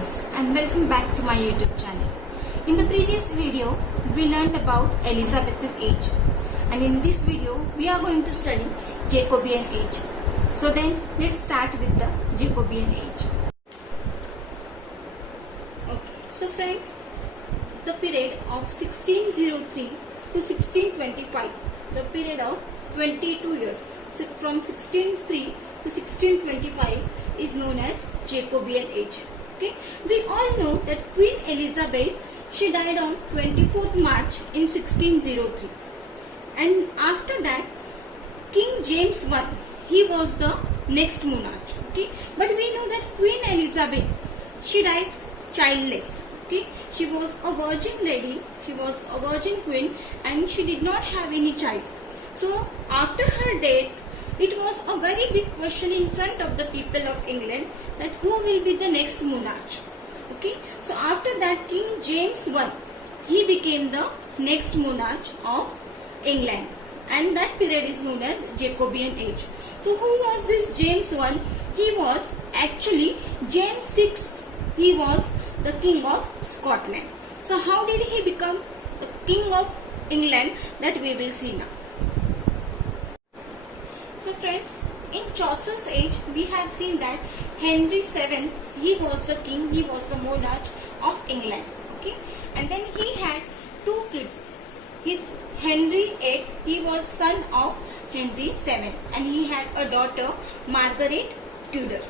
friends, and welcome back to my YouTube channel. In the previous video we learned about Elizabethan age, and in this video we are going to study Jacobean age. So then let's start with the Jacobean age. Okay, so friends, the period of 1603 to 1625, the period of 22 years, so from 1603 to 1625 is known as Jacobean age. Okay, we all know that Queen Elizabeth, she died on 24th March in 1603, and after that King James I, he was the next monarch. Okay, but we know that Queen Elizabeth, she died childless. Okay, she was a virgin lady, she was a virgin queen, and she did not have any child. So after her death, it was a very big question in front of the people of England that who will be the next monarch. Okay, so after that King James I, he became the next monarch of England, and that period is known as Jacobean age. So who was this James I? He was actually James VI. He was the King of Scotland. So how did he become the King of England? That we will see now. So friends, in Chaucer's age, we have seen that Henry VII, he was the king, he was the monarch of England. Okay, and then he had two kids. His Henry VIII, he was son of Henry VII, and he had a daughter, Margaret Tudor.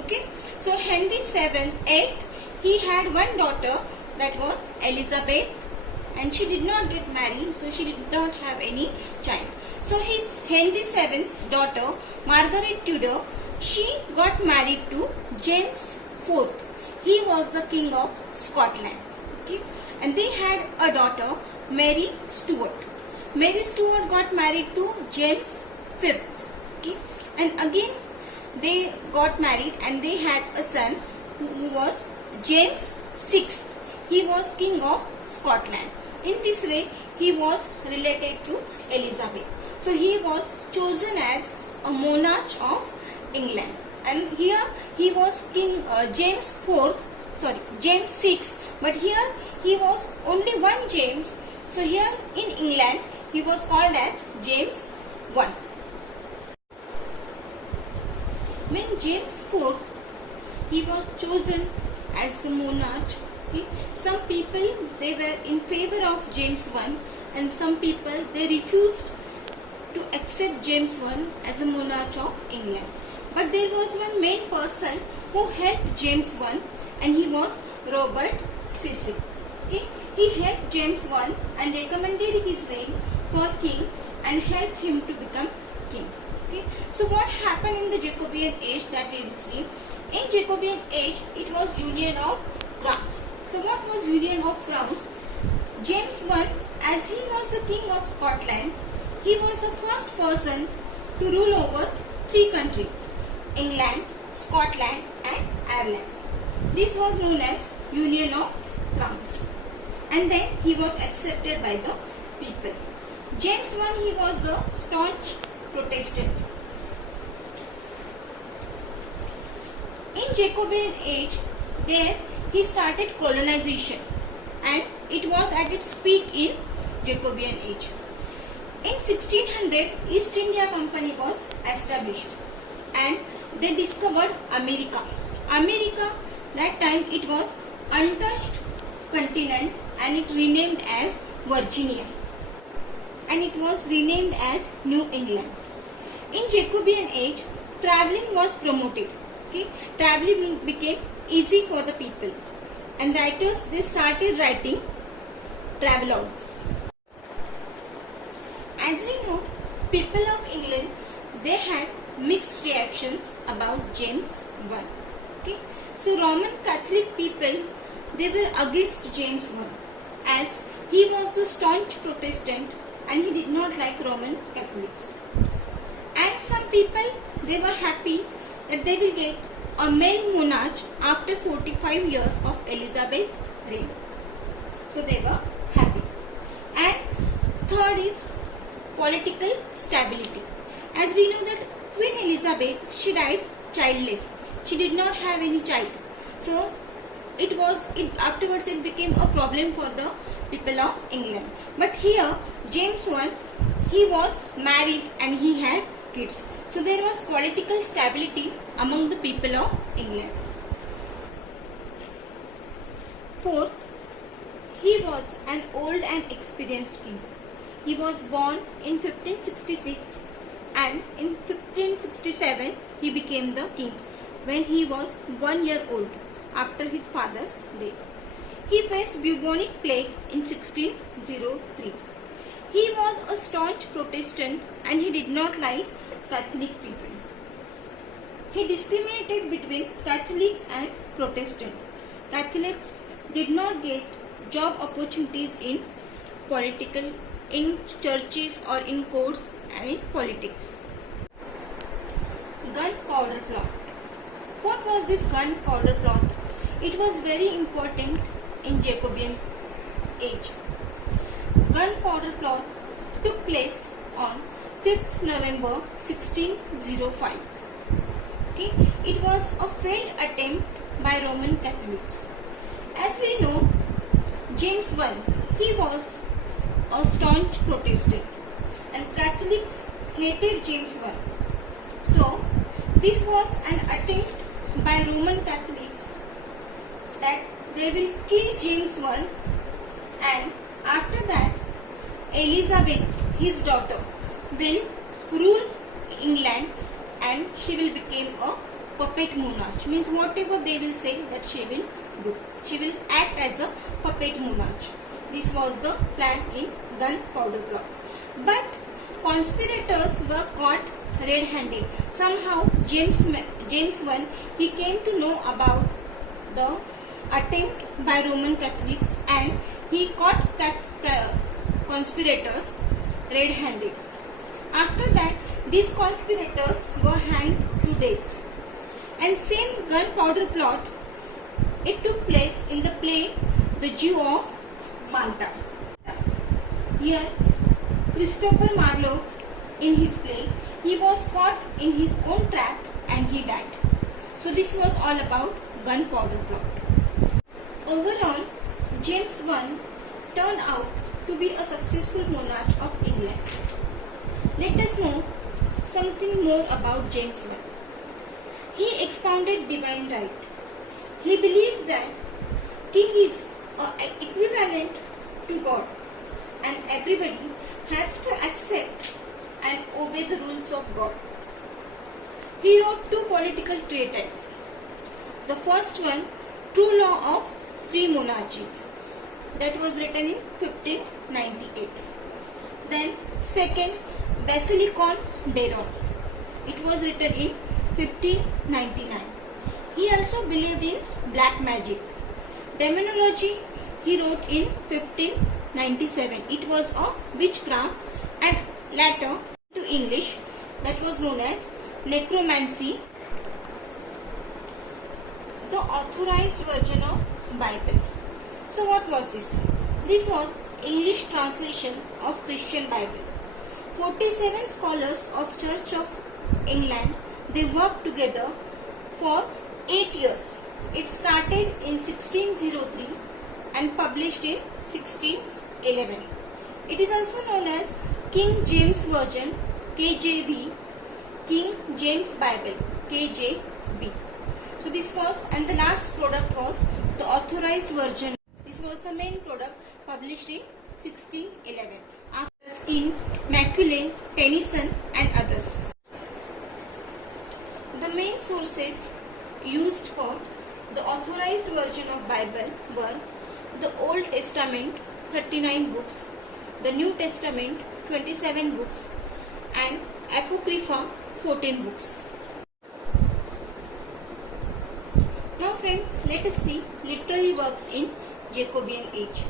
Okay, so Henry VIII, he had one daughter, that was Elizabeth, and she did not get married, so she did not have any child. So his Henry VII's daughter, Margaret Tudor, she got married to James IV. He was the King of Scotland. Okay, and they had a daughter, Mary Stuart. Mary Stuart got married to James V. Okay, and again they got married and they had a son who was James VI. He was King of Scotland. In this way, he was related to Elizabeth. So he was chosen as a monarch of England, and here he was King James VI, but here he was only one James. So here in England he was called as James I. When James IV, he was chosen as the monarch, some people, they were in favor of James I, and some people, they refused to accept James I as a monarch of England. But there was one main person who helped James I, and he was Robert Cecil. Okay? He helped James I and recommended his name for king and helped him to become king. Okay? So what happened in the Jacobean age, that we will see. In Jacobean age, it was union of crowns. So what was union of crowns? James I, as he was the King of Scotland, he was the first person to rule over three countries: England, Scotland and Ireland. This was known as union of crowns. And then he was accepted by the people. James I, he was the staunch Protestant. In Jacobean age, there he started colonization, and it was at its peak in Jacobean age. In 1600, East India Company was established, and they discovered America. America, that time it was untouched continent, and it renamed as Virginia, and it was renamed as New England. In Jacobean age, traveling was promoted. Okay? Traveling became easy for the people, and writers, they started writing travelogues. As we know, people of England, they had mixed reactions about James I. Okay? So Roman Catholic people, they were against James I, as he was the staunch Protestant and he did not like Roman Catholics. And some people, they were happy that they will get a male monarch after 45 years of Elizabeth's reign. So they were happy. And third is political stability. As we know that Queen Elizabeth, she died childless. She did not have any child. So it afterwards it became a problem for the people of England. But here James I, he was married and he had kids. So there was political stability among the people of England. Fourth, he was an old and experienced king. He was born in 1566 and in 1567 he became the king when he was 1 year old after his father's death. He faced bubonic plague in 1603. He was a staunch Protestant and he did not like Catholic people. He discriminated between Catholics and Protestants. Catholics did not get job opportunities in churches or in courts and in politics. Gunpowder plot. What was this gunpowder plot? It was very important in Jacobean age. Gunpowder plot took place on 5th November 1605. Okay? It was a failed attempt by Roman Catholics. As we know, James I, he was a staunch Protestant and Catholics hated James I. So, this was an attempt by Roman Catholics that they will kill James I, and after that Elizabeth, his daughter, will rule England and she will become a puppet monarch. Means whatever they will say that she will do. She will act as a puppet monarch. This was the plan in gunpowder plot. But conspirators were caught red-handed. Somehow James I, he came to know about the attempt by Roman Catholics and he caught conspirators red-handed. After that, these conspirators were hanged 2 days. And same gunpowder plot, it took place in the play The Jew of Malta. Here, Christopher Marlowe, in his play, he was caught in his own trap and he died. So this was all about gunpowder plot. Overall, James I turned out to be a successful monarch of England. Let us know something more about James I. He expounded divine right. He believed that king is equivalent to God and everybody has to accept and obey the rules of God. He wrote 2 political treatises. The first one, True Law of Free Monarchies, that was written in 1598. Then second, Basilicon Deron. It was written in 1599. He also believed in black magic. Demonology he wrote in 1597. It was a witchcraft and later to English that was known as necromancy. The authorized version of Bible. So what was this? This was English translation of Christian Bible. 47 scholars of Church of England, they worked together for 8 years. It started in 1603 and published in 1611. It is also known as King James Version, KJV, King James Bible, KJB. So this was, and the last product was the authorized version. This was the main product published in 1611. After Skin, Macaulay, Tennyson and others. The main sources used for the authorized version of Bible were the Old Testament 39 books, the New Testament 27 books and Apocrypha 14 books. Now friends, let us see literary works in Jacobean age.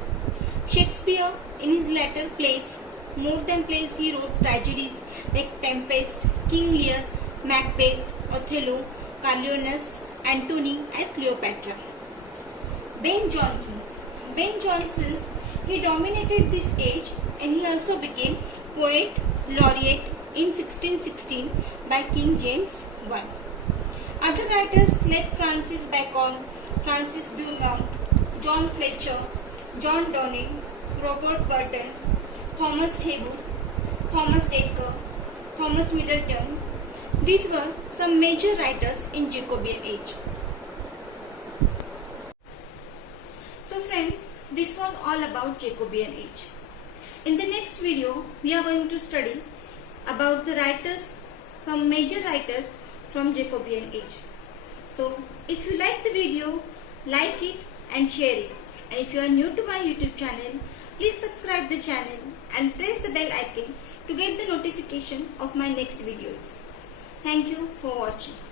Shakespeare in his later plays, more than plays, he wrote tragedies like Tempest, King Lear, Macbeth, Othello, Coriolanus, Antony and Cleopatra. Ben Jonson, he dominated this age and he also became poet laureate in 1616 by King James I. Other writers like Francis Bacon, Francis Beaumont, John Fletcher, John Downing, Robert Burton, Thomas Heywood, Thomas Dekker, Thomas Middleton. These were some major writers in Jacobean age. So friends, this was all about Jacobean age. In the next video, we are going to study about the writers, some major writers from Jacobean age. So if you like the video, like it and share it. And if you are new to my YouTube channel, please subscribe the channel and press the bell icon to get the notification of my next videos. Thank you for watching.